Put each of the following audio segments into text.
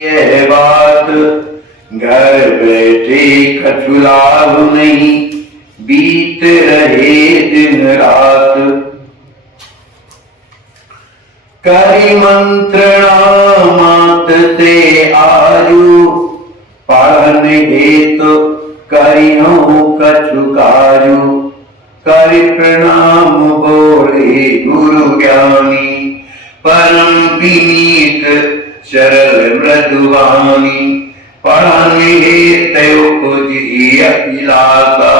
यह बात घर बैठे कछु लाभ नहीं, बीत रहे दिन रात। करी मंत्रणा मात से आयु, पढ़न हेतु करियो कछु कार्य। करि प्रणाम बोले गुरु ज्ञानी, परम विनीत सरल मृदुवाणी। पढ़ने तय अभिलाषा,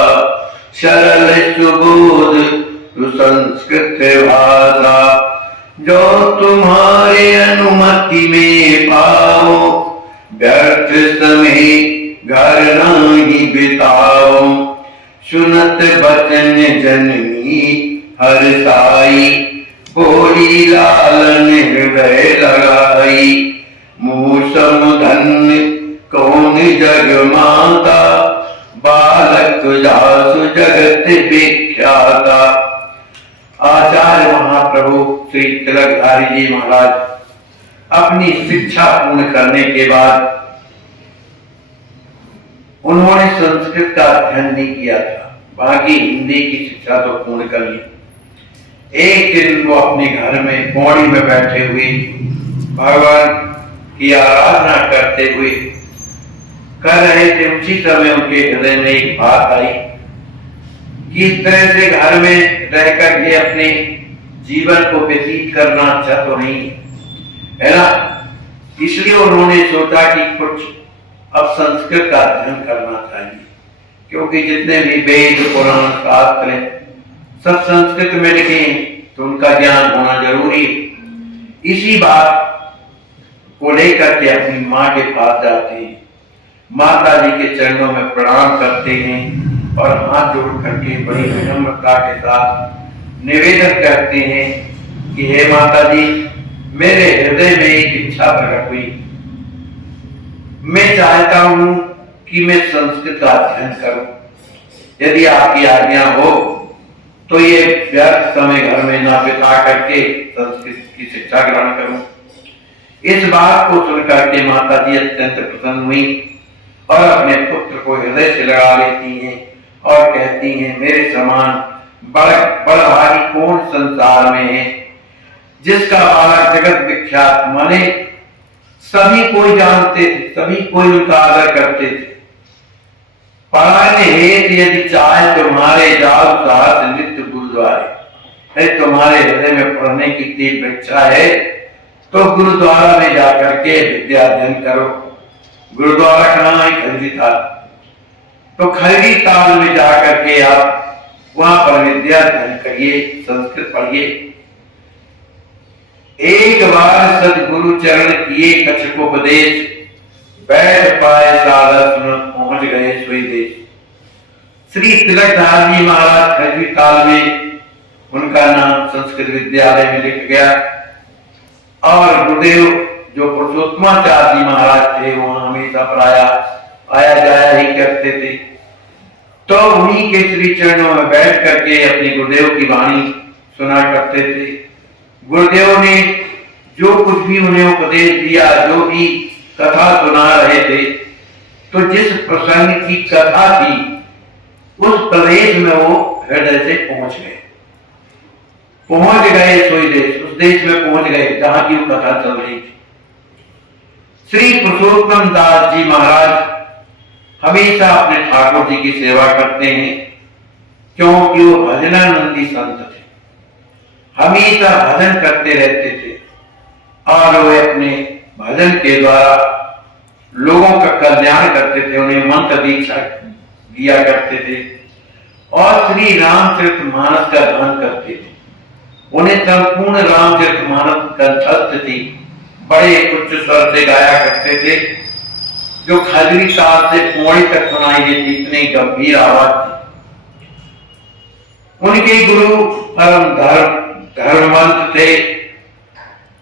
सरल सुबोध सुसंस्कृत भाषा। जो तुम्हारे अनुमति में पाओ, व्यर्थ समय घर नहीं बिताओ। सुनत बचन जननी हर्षाई, बोली लालन हृदय लगाई। मूसम धन्य कौन जग माता, बालक जासु जगत विख्याता। आचार्य महाप्रभु श्री तिलकधारी जी महाराज अपनी शिक्षा पूर्ण करने के बाद उन्होंने संस्कृत का अध्ययन नहीं किया था, बाकी हिंदी की शिक्षा तो पूर्ण कर ली। एक दिन वो अपने घर में पौड़ी में बैठे हुए भगवान की आराधना करते हुए कर रहे थे। उसी समय उनके हृदय में एक बात आई कि इस तरह से घर में रहकर के अपने जीवन को व्यतीत करना अच्छा तो नहीं है ना। इसलिए उन्होंने सोचा कि कुछ अब संस्कृत का अध्ययन करना चाहिए, क्योंकि जितने भी वेद पुराण शास्त्र हैं सब संस्कृत में लिखे हैं, तो उनका ज्ञान होना जरूरी है। इसी बात को लेकर के अपनी माँ के पास जाते हैं, माता जी के चरणों में प्रणाम करते हैं और हाथ जोड़ करके बड़ी विनम्रता के साथ निवेदन करते हैं कि हे माता जी, मेरे हृदय में एक इच्छा प्रकट हुई। मैं चाहता हूं कि मैं संस्कृत का अध्ययन करूं। यदि आपकी आज्ञा हो तो ये व्यर्थ समय घर में ना बिता करके संस्कृत की शिक्षा ग्रहण करूं। इस बात को सुनकर के माता जी अत्यंत प्रसन्न हुई और अपने पुत्र को हृदय से लगा लेती हैं और कहती हैं, मेरे समान बड़ा भारी कौन संसार में है, जिसका बालक जगत विख्यात, माने सभी कोई जानते थे, सभी कोई उनका आदर करते थे। पढ़ाने हेतु यदि चाहे तुम्हारे जाओ साहस नित्य गुरुद्वारे, तुम्हारे हृदय में पढ़ने की तीव्र इच्छा है तो गुरुद्वारा में जाकर के विद्या अध्ययन करो। गुरुद्वारा कहाँ है? खरगी ताल। तो खरगी ताल में जाकर के आप वहां पर विद्या अध्ययन करिए, संस्कृत पढ़िए। एक बार सदगुरु चरण किए कछकोपदेश, बैठ पाए सारस पहुंच गए सोई देश। श्री तिलकधारी जी महाराज खरगी ताल में उनका नाम संस्कृत विद्यालय में लिख गया और गुरुदेव जो पुरुषोत्तमाचार्य जी महाराज थे वहां हमेशा प्राय आया जाया ही करते थे। तो उन्हीं के श्री चरणों में बैठ करके अपने गुरुदेव की वाणी सुना करते थे। गुरुदेव ने जो कुछ भी उन्हें उपदेश दिया, जो भी कथा सुना रहे थे, तो जिस प्रसंग की कथा थी उस प्रदेश में वो हृदय से पहुंच गए सोई देश, उस देश में पहुंच गए जहां की वो कथा चल रही थी। श्री पुरुषोत्तम दास जी महाराज हमेशा अपने ठाकुर जी की सेवा करते हैं, क्योंकि वो भजनानंदी संत थे, हमेशा भजन करते रहते थे और वे अपने भजन के द्वारा लोगों का कल्याण करते थे, उन्हें मंत्र दीक्षा दिया करते थे और श्री रामचरितमानस का गान करते थे। उन्हें संपूर्ण रामचरितमानस कंठस्थ थी, बड़े उच्च स्वर से गाया करते थे, जो खजरी ताल से पौड़ी तक सुनाई देती, इतनी गंभीर आवाज थी। उनके गुरु परम धर्मवंत थे,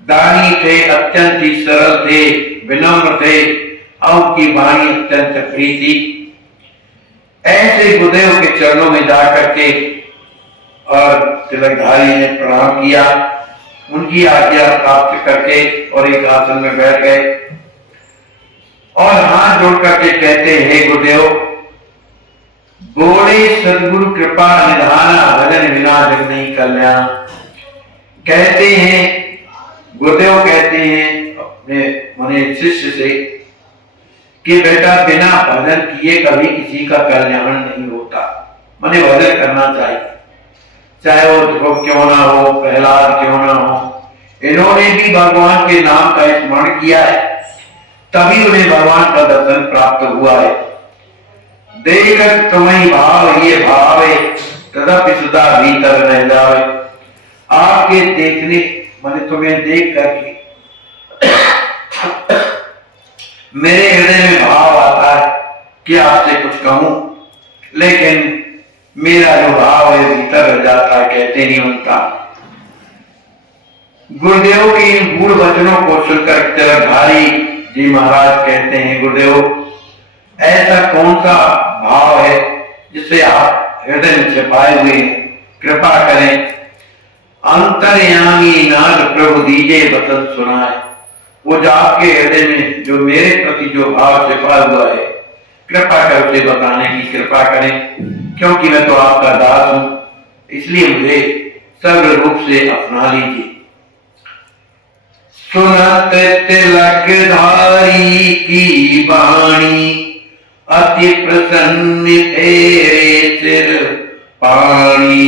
दानी थे, अत्यंत ही सरल थे, विनम्र थे और उनकी वाणी अत्यंत प्रिय थी। ऐसे गुरुदेव के चरणों में जाकर के और तिलकधारी ने प्रणाम किया, उनकी आज्ञा प्राप्त करके और एक आसन में बैठ गए। और हाथ जोड़ करके कहते हैं गुरुदेव, बोले सदगुरु कृपा निधाना, भजन बिना जग नहीं कल्याण। कहते हैं गुरुदेव, कहते हैं अपने मने शिष्य से कि बेटा बिना भजन किए कभी किसी का कल्याण नहीं होता। मने भजन करना चाहिए, चाहे वो ध्रुव क्यों ना हो, प्रहलाद क्यों ना हो, इन्होंने भी भगवान के नाम का स्मरण किया है, तभी उन्हें भगवान का दर्शन प्राप्त हुआ है। देखत तुम्हें भाव ये भावे, तदपि सुधा भीतर रह जावे। आपके देखने मैंने तुम्हें देख करके मेरे हृदय में भाव आता है कि आपसे कुछ कहूं, लेकिन मेरा जो भाव है भीतर रह जाता है, कहते नहीं बनता। गुरुदेव के इन गूढ़ वचनों को सुनकर तिलकधारी जी महाराज कहते हैं, गुरुदेव ऐसा कौन सा भाव है जिसे आप हृदय में छिपाए हुए, कृपा करें। अंतर्यामी नाथ प्रभु दीजे वचन सुनाए। वो जो आपके हृदय में जो मेरे प्रति जो भाव छिपा हुआ है, कृपा कर उसे बताने की कृपा करें, क्योंकि मैं तो आपका दास हूं, इसलिए मुझे सर्व रूप से अपना लीजिए। सुनत तिलकधारी की वाणी, अति प्रसन्न तेरे सिर पानी।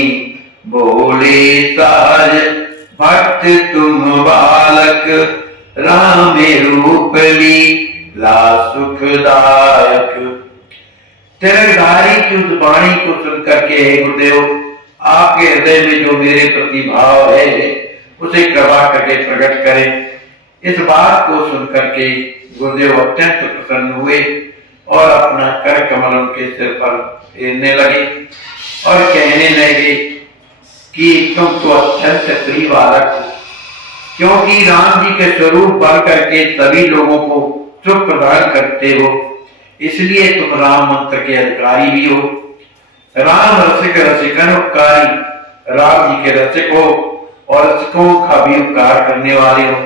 बोले साज भक्त तुम बालक, राम रूप लीला सुखदायक। तिलकधारी की उस वाणी को सुनकर के गुरुदेव, आपके हृदय में जो मेरे प्रति भाव है उसे कृपा करके प्रकट करें। इस बात को सुनकर के गुरुदेव अत्यंत प्रसन्न हुए और अपना कर कमल उनके सिर पर फेरने लगे और कहने लगे कि तुम तो अत्यंत प्रिय बालक हो, क्योंकि राम जी के स्वरूप बन करके सभी लोगों को सुख प्रदान करते हो, इसलिए तुम राम मंत्र के अधिकारी भी हो। राम रसिक रसिकन उपकारी, राम जी के रसिक हो और रसिकों का भी उपकार करने वाले हो।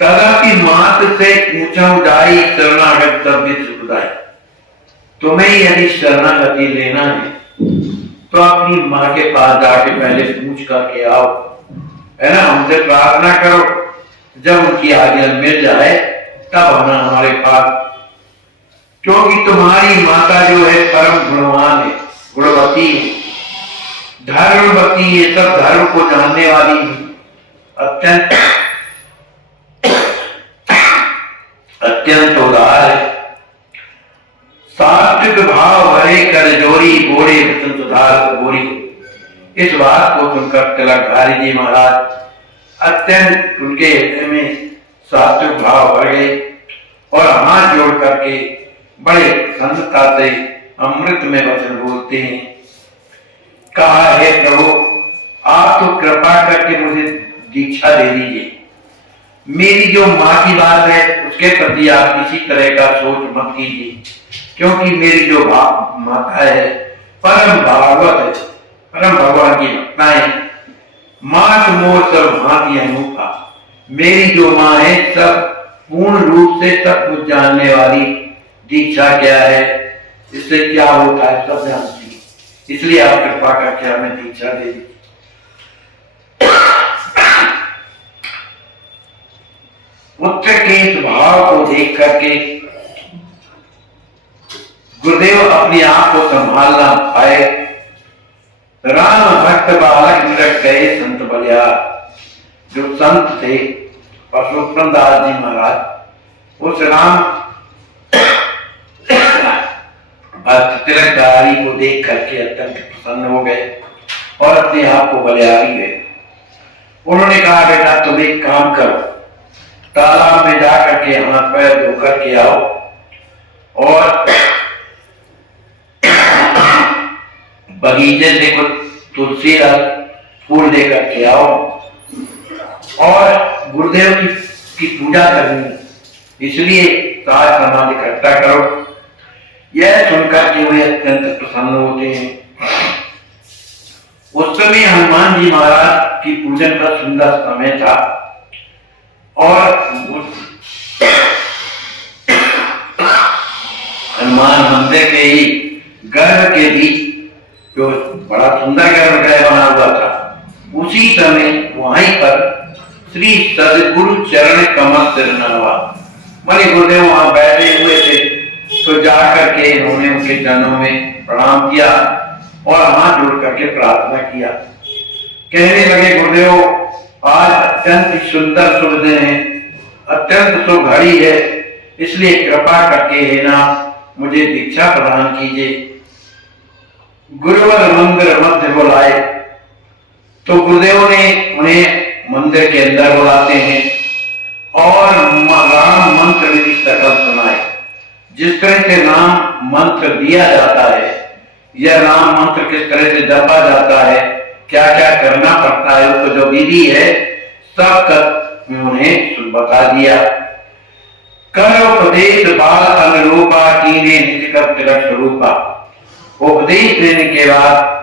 तदापि मात से ऊंचा उजाई, शरणागत तब सुखदाई। तुम्हें यदि शरणागति लेना है तो अपनी माँ के पास जाके पहले पूछ करके आओ, है ना, हमसे प्रार्थना करो। जब उनकी आज्ञा मिल जाए तब आना हमारे पास, क्योंकि तुम्हारी माता जो है परम गुणवान है, गुणवती है, धर्मवती है, सब धर्म को जानने वाली है, अत्यंत अत्यंत उदार है, सात्विक भाव भरे कर जोरी, बोले वचन सुधार बोरी। इस बात को सुनकर तिलकधारी जी महाराज अत्यंत उनके हृदय में सात्विक भाव भर गए और हाथ जोड़ करके बड़े प्रसन्नता से अमृत में वचन बोलते हैं। कहा है प्रभु, आप तो कृपा करके मुझे दीक्षा दे दीजिए। मेरी जो माँ की बात है उसके प्रति आप किसी तरह का सोच मत कीजिए, क्योंकि मेरी जो माता है परम भागवत है, परम भगवान की भक्ता है। मात मोर सब भांति अनूठा, मेरी जो माँ है सब पूर्ण रूप से सब कुछ जानने वाली। दीक्षा क्या है, इससे क्या होता है सब जानती है, इसलिए आप कृपा करके हमें दीक्षा दे दी। पुत्र के इस भाव को देख करके गुरुदेव अपने आप को संभाल ना पाए। राम भक्त बालक निरट गए संत बलिया। जो संत थे परशुराम दास जी महाराज, उस राम भक्त तिलकधारी को देख करके अत्यंत प्रसन्न हो गए और अपने आप को बलिहारी गए। उन्होंने कहा, बेटा तुम एक काम करो, तालाब में जाकर के हाथ पैर धो करके आओ और बगीचे से कुछ तुलसी फूल लेकर के आओ और गुरुदेव की पूजा करनी, इसलिए साज समाज इकट्ठा करो। यह सुनकर के वे अत्यंत प्रसन्न होते हैं। उस समय हनुमान जी महाराज की पूजन का सुंदर समय था और हनुमान मंदिर के ही गर्भ के बीच जो बड़ा सुंदर गर्भगृह बना हुआ था, उसी समय वहीं पर श्री सदगुरु चरण कमल तिरनवा माने गुरुदेव वहां बैठे हुए थे। तो जाकर के उन्होंने उनके चरणों में प्रणाम किया और हाथ जोड़ करके प्रार्थना किया। कहने लगे, गुरुदेव आज अत्यंत सुंदर शुभ दिन है, अत्यंत शुभ घड़ी है, इसलिए कृपा करके है ना मुझे दीक्षा प्रदान कीजिए। गुरुवर मंदिर मध्य बुलाए तो गुरुदेव ने उन्हें मंदिर के अंदर बुलाते हैं और राम मंत्र विधि सकल सुनाए। जिस तरह से राम मंत्र दिया जाता है, यह राम मंत्र किस तरह से जपा जाता है, क्या क्या करना पड़ता है, उसको जो विधि है सब उन्हें बता दिया। कर उपदेश बाल अनुरूपा कीने निज कर तिलक स्वरूपा। उपदेश देने के बाद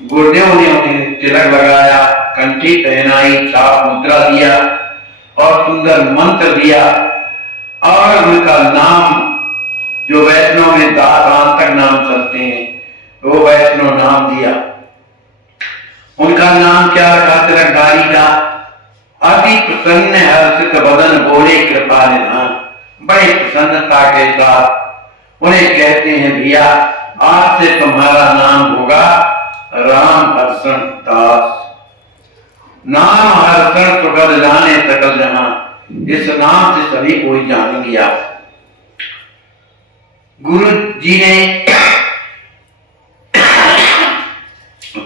गुरुदेव ने उन्हें तिलक लगाया, कंठी पहनाई, छाप मुद्रा दिया और सुंदर मंत्र दिया और उनका नाम जो वैष्णव में दातांतक नाम चलते हैं, वो वैष्णव नाम दिया। उनका नाम क्या रखा तिलकधारी का? अति प्रसन्न हर्षित बदन बोले कृपा निधान। बड़ी प्रसन्नता के साथ उन्हें कहते हैं, भैया आज से तुम्हारा नाम होगा राम हर्षण दास। नाम हर्षण सुगद जाने सकल जहां, इस नाम से सभी कोई जानेंगे। आप गुरु जी ने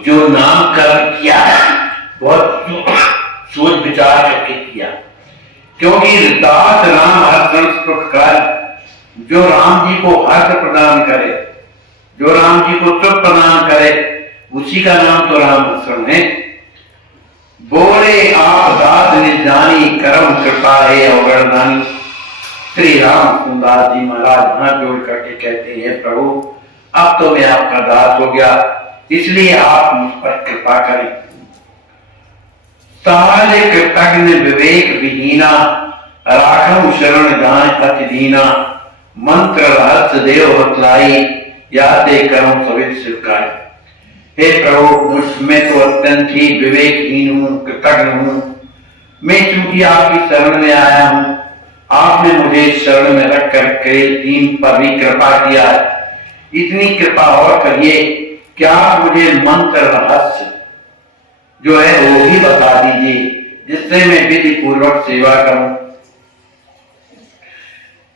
जो नामकरण किया बहुत सोच विचार करके किया, क्योंकि दास राम हर्षण सुख कर, जो राम जी को हर्ष प्रदान करे, जो राम जी को सुख प्रदान करे, उसी का नाम तो राम हर्षण है। बोले आप दास ने जानी करम कृपा है अवगणदानी। श्री राम सुंदर जी महाराज हाथ जोड़ करके कहते हैं, प्रभु अब तो मैं आपका दास हो गया, इसलिए आप मुझ पर कृपा करें। सारे कृतज्ञ विवेक विहीना, राखम शरण दान अति दीना। मंत्र रहस्य देव बतलाई, याते करम सवित स्वीकार। हे प्रभु मुझमें तो अत्यंत ही विवेकहीन हूं, कृतज्ञ हूं। मैं चूंकि आपकी शरण में आया हूं, आपने मुझे शरण में रख करके दीन पर भी कृपा किया। इतनी कृपा और करिए कि आप मुझे मंत्र रहस्य जो है वो भी बता दीजिए, जिससे मैं विधि पूर्वक सेवा करूं।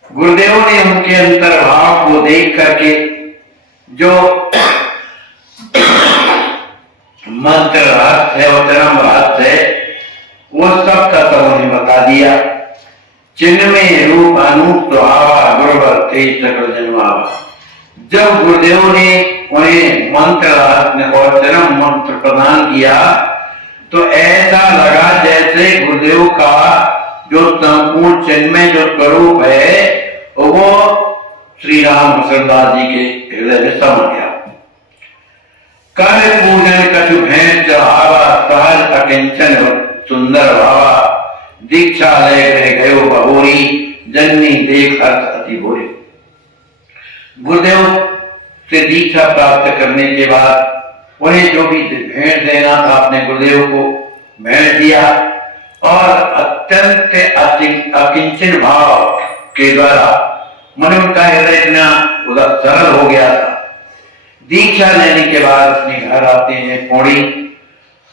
गुरुदेव ने उनके अंतर्भाव को देख करके जो मंत्र रहस्य है और जन्म रहस्य है वो सब का सब उन्हें बता दिया। चिन्ह में रूप अनूप स्वभावा गुरुवर तेज सकल जन्मावा। जब गुरुदेव ने उन्हें मंत्र रहस्य और जन्म मंत्र प्रदान किया तो ऐसा लगा जैसे गुरुदेव का जो संपूर्ण चिन्मय जो स्वरूप है वो श्री राम हर्षदास जी के हृदय में समा गया। कर पूजन कछु भेंट चढ़ावा, सहज अकिंचन सुंदर भावा। दीक्षा ले गयो बहोरी, जननी देख हर्ष अति भोरी। गुरुदेव से दीक्षा प्राप्त करने के बाद उन्हें जो भी भेंट देना था अपने गुरुदेव को भेंट दिया और अत्यंत अकिंचन भाव के द्वारा मन उनका हृदय इतना सरल हो गया था। दीक्षा लेने के बाद अपने घर आते हैं पौड़ी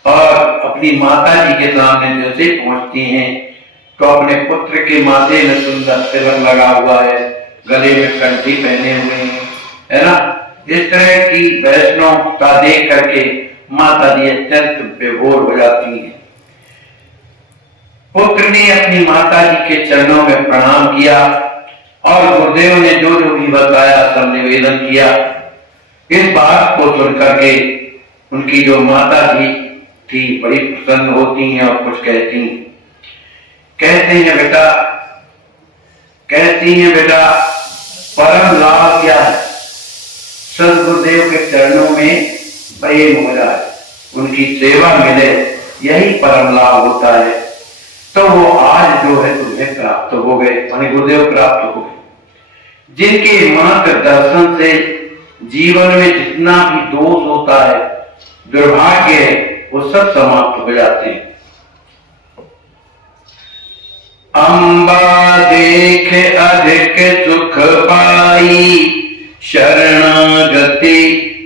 और अपनी माता जी के सामने जैसे पहुंचती हैं तो अपने पुत्र के माथे में सुंदर तिलक लगा हुआ है, गले में कंठी पहने हुए हैं, है ना। इस तरह की वैष्णवता देख करके माता जी अत्यंत विभोर हो जाती हैं। पुत्र ने अपनी माता जी के चरणों में प्रणाम किया और गुरुदेव ने जो जो भी बताया सब निवेदन किया। इस बात को सुनकर के उनकी जो माता जी थी बड़ी प्रसन्न होती हैं और कुछ कहती हैं बेटा परम लाभ क्या है? सदगुरुदेव के चरणों में प्रेम हो जाए, उनकी सेवा मिले, यही परम लाभ होता है। तो वो आज जो है तुम्हें प्राप्त हो गए, माने गुरुदेव प्राप्त हो गए। जिनके मात्र दर्शन से जीवन में जितना भी दोष होता है, दुर्भाग्य है, वो सब समाप्त हो जाते हैं। अम्बा देख अधिक सुख पाई, शरणागति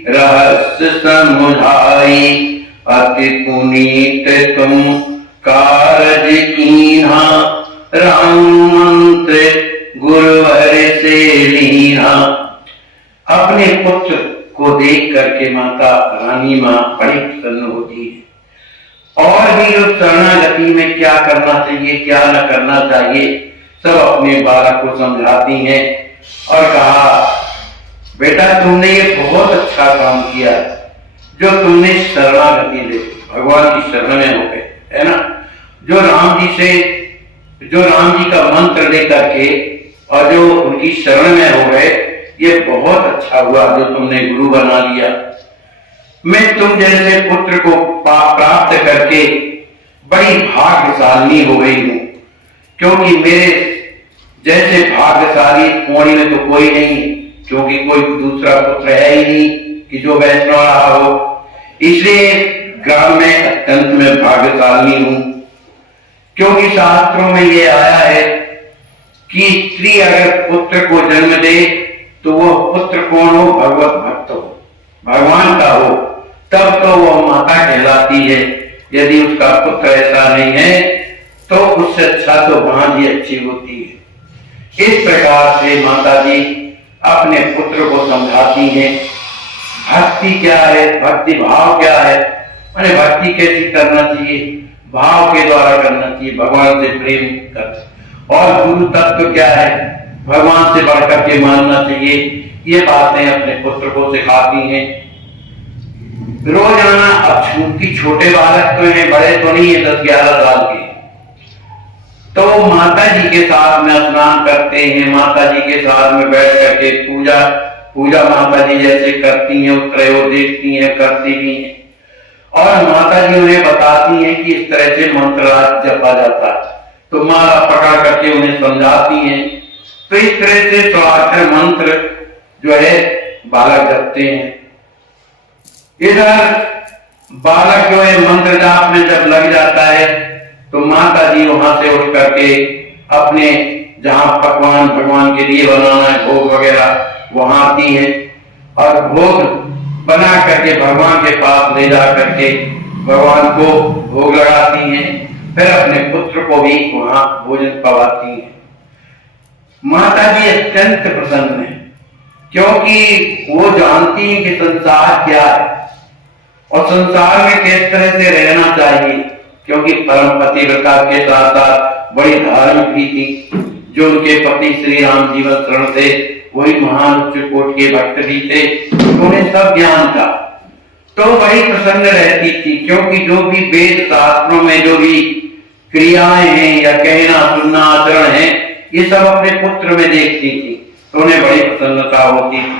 रहस्य समुझाई, अति पुनीत तुम कारज कीन्हा, राम मंत्र गुरुवर से लीना। अपने पुत्र को देख करके माता रानी मां बड़ी प्रसन्न होती है, और भी उस शरणागति में क्या करना चाहिए, क्या न करना चाहिए, सब अपने बालक को समझाती हैं और कहा, बेटा तुमने ये बहुत अच्छा काम किया जो तुमने शरणागति ले, भगवान की शरण में हो गए, है ना। जो राम जी का मंत्र लेकर के और जो उनकी शरण में हो गए, ये बहुत अच्छा हुआ जो तुमने गुरु बना लिया। मैं तुम जैसे पुत्र को प्राप्त करके बड़ी भाग्यशाली हो गई हूं, क्योंकि मेरे जैसे भाग्यशाली पौड़ी में तो कोई नहीं, क्योंकि कोई दूसरा पुत्र है ही नहीं कि जो वैष्णव रहा हो। इसलिए ग्राम में अत्यंत में भाग्यशाली हूं, क्योंकि शास्त्रों में ये आया है कि स्त्री अगर पुत्र को जन्म दे तो वह पुत्र कौन हो, भगवत भक्त हो, भगवान का हो, तब तो वह माता कहलाती है। यदि उसका पुत्र ऐसा नहीं है तो उससे अच्छा तो भांजी अच्छी होती है। इस प्रकार से माता जी अपने पुत्र को समझाती हैं भक्ति क्या है, भक्ति भाव क्या है, मैंने भक्ति कैसी करना चाहिए, भाव के द्वारा करना चाहिए, भगवान से प्रेम कर, और गुरु तत्व क्या है, भगवान से बढ़कर के मानना चाहिए। ये बातें अपने पुत्र को सिखाती हैं। रोजाना, अब चूंकि छोटे बालक तो हैं, बड़े तो नहीं है, 10-11 साल के, तो माता जी के साथ में स्नान करते हैं, माता जी के साथ में बैठ करके पूजा माता जी जैसे करती हैं, उस प्रयोग देखती हैं, करती भी हैं, और माता जी उन्हें बताती हैं कि इस तरह से मंत्र जपा जाता है, तो माला पकड़ करके उन्हें समझाती हैं। तो इस तरह से स्वाक्षर मंत्र जो है बालक जपते हैं। इधर बालक जो है मंत्र जाप में जब लग जाता है तो माता जी वहां से उठ करके अपने जहां पकवान भगवान के लिए बनाना है, भोग वगैरह, वहां आती है और भोग बना करके भगवान के पास ले जा करके भगवान को भोग लगाती हैं, फिर अपने पुत्र को भी वहां भोजन पवाती हैं। माता जी अत्यंत प्रसन्न है, क्योंकि वो जानती हैं कि संसार क्या है और संसार में किस तरह से रहना चाहिए, क्योंकि परम पतिव्रता के साथ साथ बड़ी धार्मिक भी थी। जो उनके पति श्री राम जीवन शरण थे, वही महान उच्च कोट के भक्त भी थे, उन्हें सब ज्ञान था, तो बड़ी प्रसन्न रहती थी, क्योंकि जो भी वेद शास्त्रों में जो भी क्रियाएं हैं या कहना सुनना आचरण है, ये सब अपने पुत्र में देखती थी, तो उन्हें बड़ी प्रसन्नता होती थी।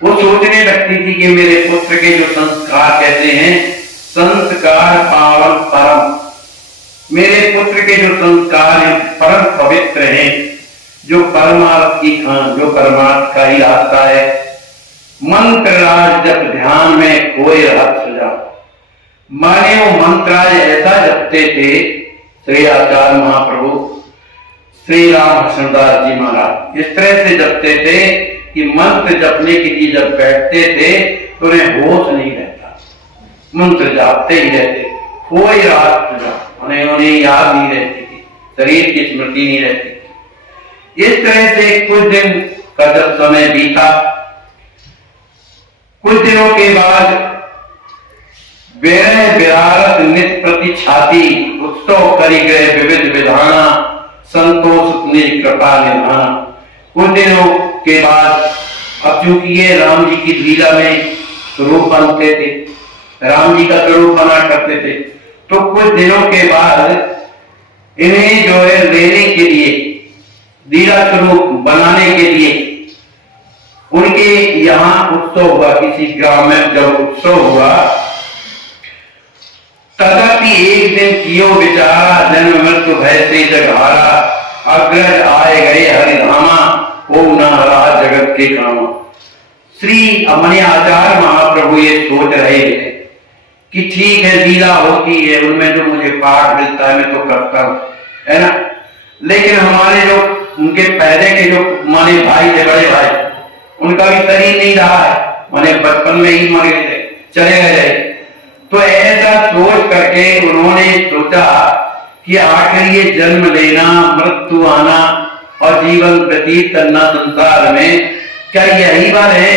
वो सोचने लगती थी कि मेरे पुत्र के जो संस्कार कहते हैं, संस्कार पावन परम, मेरे पुत्र के जो संस्कार हैं परम पवित्र हैं, जो परमार्थ की खान, जो परमार्थ का ही रास्ता है। मंत्र राज जब ध्यान में कोई रहस्य जा, माने वो मंत्राज ऐसा जपते थे श्री आचार्य महाप्रभु श्री राम हर्षदास जी महाराज, इस तरह से जपते थे कि मंत्र जपने के लिए जब बैठते थे तो उन्हें होश नहीं रहता, मंत्र जापते ही रहते, कोई रात उन्हें याद नहीं रहती थी, शरीर की स्मृति नहीं रहती थी। इस तरह से कुछ दिन का जब समय बीता, कुछ दिनों के बाद विरह विरारत नित प्रति छाती, उत्सव करी गए विविध विधाना, संतोष निज कृपा निधाना। कुछ दिनों के बाद, अब चूंकि ये राम जी की लीला में स्वरूप बनते थे, राम जी का स्वरूप बना करते थे, तो कुछ दिनों के बाद इन्हें जो है लेने के लिए, लीला स्वरूप बनाने के लिए उनके यहाँ उत्सव हुआ, किसी ग्राम में जब उत्सव हुआ, तदपि एक दिन कियो विचारा, जन्म मृत्यु भय से जगहारा, अग्रज आए गए हरिधामा, ओ न हरा जगत के काम। श्री अपने आचार्य महाप्रभु ये सोच रहे हैं कि ठीक है, लीला होती है, उनमें जो मुझे पाठ मिलता है मैं तो करता हूं, है ना। लेकिन हमारे जो उनके पहले के जो माने भाई थे, बड़े भाई, उनका भी शरीर नहीं रहा है, माने बचपन में ही मर गए थे, चले गए। तो ऐसा सोच करके उन्होंने सोचा कि आखिर ये जन्म लेना, मृत्यु आना और जीवन व्यतीत करना संसार में, क्या यही बात है?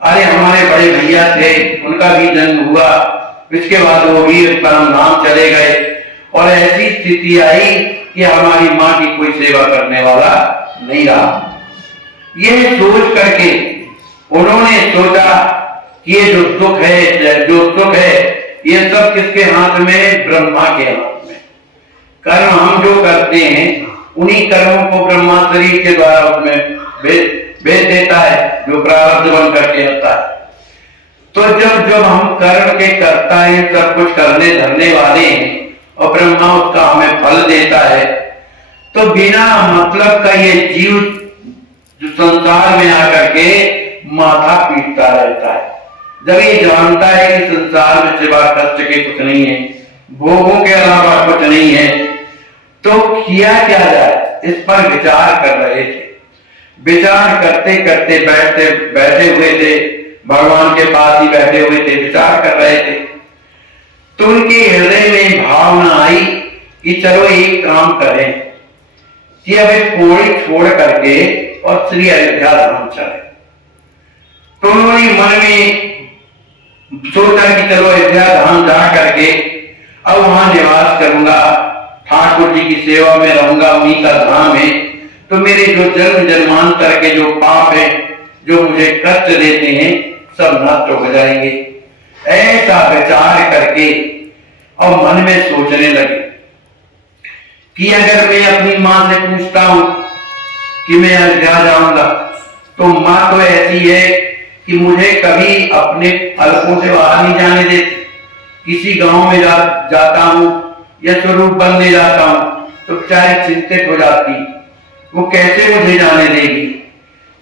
अरे हमारे बड़े भैया थे, उनका भी जन्म हुआ, इसके बाद वो भी परम धाम चले गए, और ऐसी स्थिति आई कि हमारी माँ की कोई सेवा करने वाला नहीं रहा। यह सोच करके उन्होंने सोचा कि ये जो सुख है ये सब किसके हाथ में? ब्रह्मा के हाथ में। कर्म हम जो करते हैं उन्हीं कर्मों को ब्रह्मा शरीर के द्वारा उसमें भेज देता है, जो प्रारब्ध बन करके आता है। तो जब हम कर्म के करता है, सब कुछ करने धरने वाले हैं और ब्रह्मा उसका हमें फल देता है, तो बिना मतलब का ये जीव जो संसार में आकर के माथा पीटता रहता है। जब ये जानता है कि संसार में सिवा कष्ट के कुछ नहीं है, भोगों के अलावा कुछ नहीं है, तो किया क्या जाए, इस पर विचार कर रहे थे। विचार करते करते बैठे हुए थे, भगवान के पास ही बैठे हुए थे, विचार कर रहे थे। तो उनके हृदय में भावना आई कि चलो एक काम करें कि अब एक पौड़ी छोड़ करके और श्री अयोध्या धाम चले। तो उन्होंने मन में सोचा कि चलो अयोध्या धाम जा करके अब वहां निवास करूंगा, ठाकुर जी की सेवा में रहूंगा, उन्हीं का धाम है, तो मेरे जो जन्म जन्मांतर के जो पाप है, जो मुझे कष्ट देते हैं, सब नष्ट हो जाएंगे। ऐसा विचार करके और मन में सोचने लगे कि अगर मैं अपनी मां से पूछता हूं कि मैं अयोध्या जाऊंगा, तो मां तो ऐसी है कि मुझे कभी अपने हलकों से बाहर नहीं जाने देती। किसी गांव में जाता हूं या स्वरूप बनने जाता हूं तो बेचारी चिंतित हो जाती, वो कैसे मुझे जाने देगी,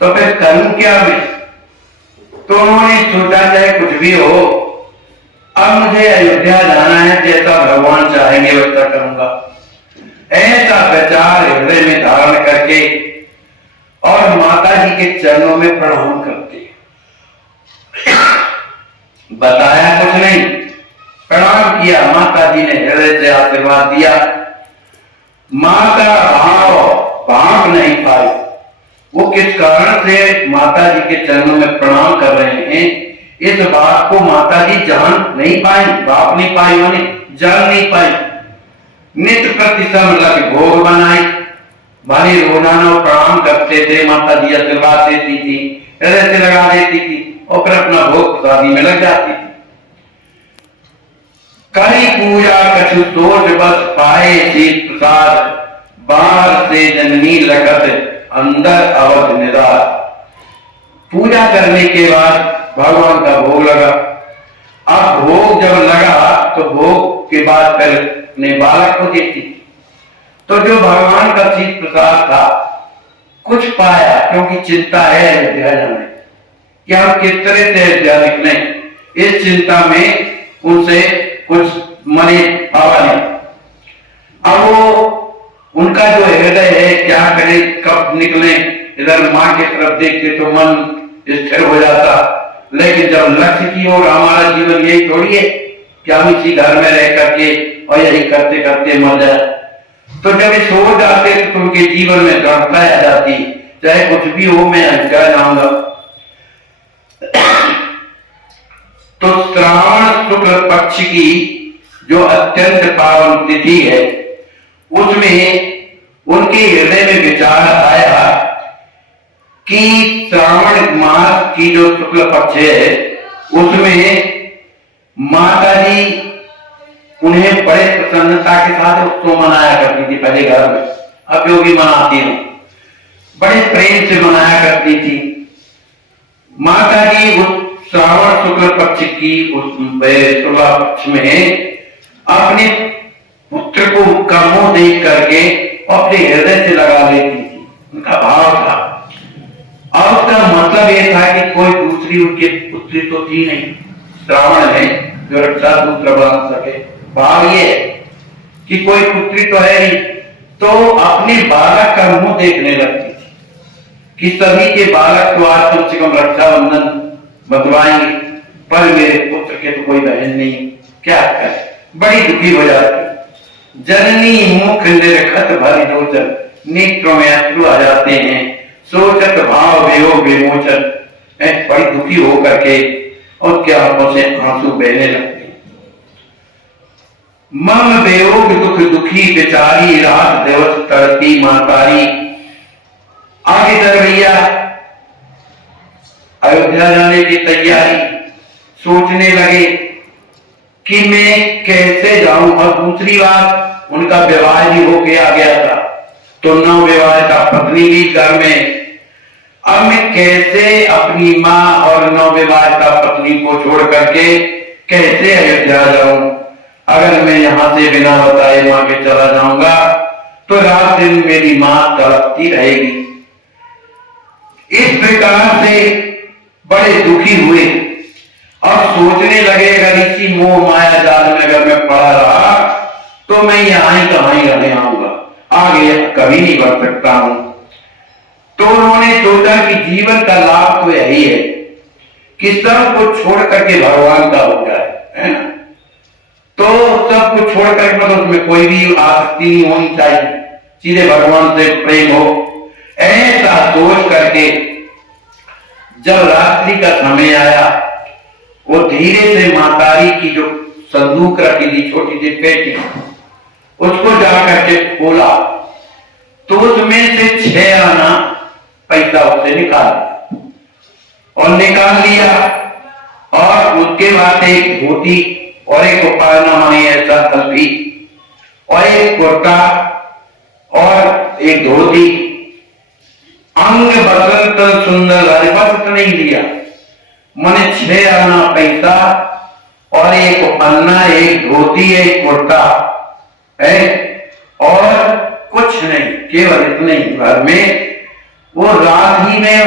तो फिर करूं क्या मैं? तो उन्होंने सोचा चाहे कुछ भी हो, अब मुझे अयोध्या जाना है, जैसा भगवान चाहेंगे वैसा करूंगा। ऐसा विचार हृदय में धारण करके और माता जी के चरणों में प्रणाम करते, बताया कुछ नहीं, प्रणाम किया। माता जी ने हृदय से आशीर्वाद दिया। माता भाव नहीं पाई, वो किस कारण से माता जी के चरणों में प्रणाम कर रहे हैं, इस बात को माता जी जान नहीं पाई, बाप नहीं पाई, माने जान नहीं पाई। नित्य प्रति लग भोग बनाई, भारी रोजाना प्रणाम करते थे, माता जी आशीर्वाद देती थी, हृदय से लगा देती थी और फिर अपना भोग प्रसादी में लग जाती थी। करी पूजा कछु दोष बस पाए शीत प्रसाद, बाहर से जननी लगत अंदर अवध निदार। पूजा करने के बाद भगवान का भोग लगा। अब भोग जब लगा तो भोग के बाद फिर अपने बालक को देखी, तो जो भगवान का शीत प्रसाद था कुछ पाया, क्योंकि चिंता है अयोध्या जाने कि हम किस तरह से अयोध्या निकले, इस चिंता में उनसे कुछ मने आवा नहीं। अब वो उनका जो हृदय है, क्या करे, कब निकले, इधर मां की तरफ देखते तो मन स्थिर हो जाता, लेकिन जब लक्ष्य की ओर, हमारा जीवन यही थोड़ी है कि हम इसी घर में रह करके और यही करते करते मर जाए, तो जब ये सो जाते तो उनके जीवन में दृढ़ता आ जाती, चाहे कुछ भी हो मैं अयोध्या जाऊंगा। तो श्रावण शुक्ल पक्ष की जो अत्यंत पावन तिथि है, उसमें उनके हृदय में विचार आया कि श्रावण मास की जो शुक्ल पक्ष है उसमें माता जी उन्हें बड़े प्रसन्नता के साथ उत्सव मनाया करती थी पहले घर में, अब जो भी मनाती हूं, बड़े प्रेम से मनाया करती थी। माता जी उस श्रावण शुक्ल पक्ष की उस शुक्ल पक्ष में अपने पुत्र को का मुंह देख करके अपने हृदय से लगा लेती थी। उनका भाव था उनके पुत्री तो थी नहीं श्रावण में जो रक्षा सूत्र बांध सके। भाव ये कि कोई पुत्री तो है नहीं, तो अपने बालक का मुंह देखने लगती थी कि सभी के बालक तो आज कम से कम रक्षाबंधन बंधवाएंगे, पर मेरे पुत्र के तो कोई बहन नहीं, क्या करे। बड़ी दुखी हो जाती। जननी मुख निर्खत भरी लोचन, नेत्रों में अश्रु आ जाते हैं। सोचत भाव वियोग विमोचन, बड़ी दुखी हो करके और क्या आंखों से आंसू बहने लगते हैं। मम वियोग दुख दुखी बेचारी, रात दिवस तड़पी मातारी। आगे चल भैया अयोध्या जाने की तैयारी, सोचने लगे कि मैं कैसे जाऊं। और दूसरी बात, उनका विवाह भी होके आ गया था, तो नव विवाह का पत्नी भी घर में। अब मैं कैसे अपनी मां और नव विवाह का पत्नी को छोड़ करके कैसे अयोध्या जाऊं। अगर मैं यहां से बिना बताए मां के चला जाऊंगा तो रात दिन मेरी मां तड़पती रहेगी। इस प्रकार से बड़े दुखी हुए और सोचने लगे अगर इसी मोह माया जाल में अगर मैं पड़ा रहा तो मैं यहां ही कहां ही रहने आऊंगा, आगे कभी नहीं बढ़ सकता हूं। तो उन्होंने सोचा कि जीवन का लाभ तो यही है कि सब कुछ छोड़ करके भगवान का हो जाए, है ना। तो सब कुछ छोड़ करके मतलब उसमें कोई भी आसक्ति नहीं होनी चाहिए, सीधे भगवान से प्रेम हो। ऐसा सोच करके जब रात्रि का समय आया, वो धीरे से मातारी की जो संदूक रखी थी छोटी सी पेटी, उसको जाकर के खोला तो उसमें से 6 आना पैसा उससे निकाल लिया। और उसके बाद एक धोती और एक उपायना मानी ऐसा तस्बी और एक कुर्ता और एक धोती, अंग बसंत सुंदर हरिभक्त नहीं लिया। मैंने 6 आना पैसा और एक पन्ना, एक धोती, एक कुर्ता है और कुछ नहीं, केवल इतने ही। घर में वो रात ही में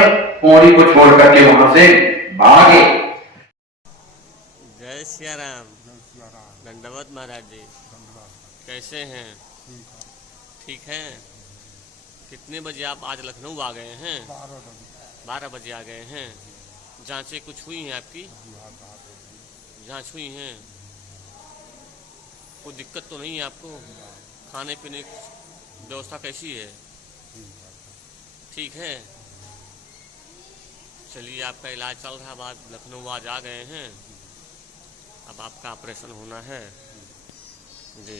पौड़ी को छोड़ करके वहां से भागे। जय सिया राम। दंडवत महाराज जी, कैसे हैं? ठीक हैं। कितने बजे आप आज लखनऊ आ गए हैं? 12 बजे आ गए हैं। जांचें कुछ हुई हैं आपकी? जांच हुई हैं। कोई दिक्कत तो नहीं है आपको? खाने पीने की व्यवस्था कैसी है? ठीक है। चलिए, आपका इलाज चल रहा है, आप लखनऊ आज आ गए हैं। अब आपका ऑपरेशन होना है जी।